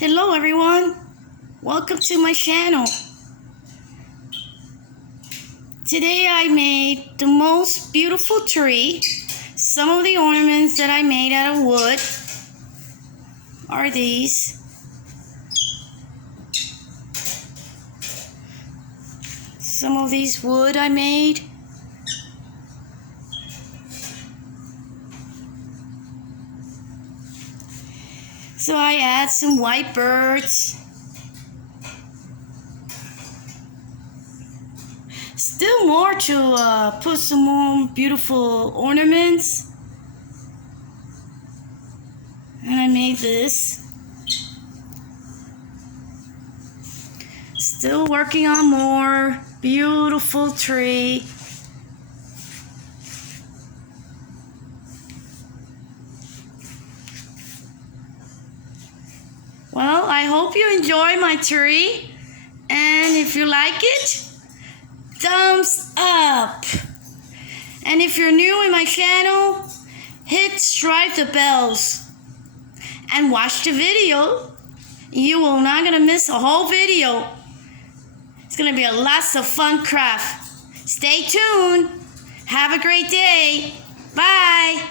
Hello everyone, welcome to my channel. Today I made the most beautiful tree. Some of the ornaments that I made out of wood are these. Some of these wood I made. So I add some white birds. Still more to put some more beautiful ornaments. And I made this. Still working on more beautiful tree. Well, I hope you enjoy my tree, and if you like it, thumbs up. And if you're new in my channel, strike the bells and watch the video. You will not gonna miss a whole video. It's gonna be a lots of fun craft. Stay tuned. Have a great day. Bye.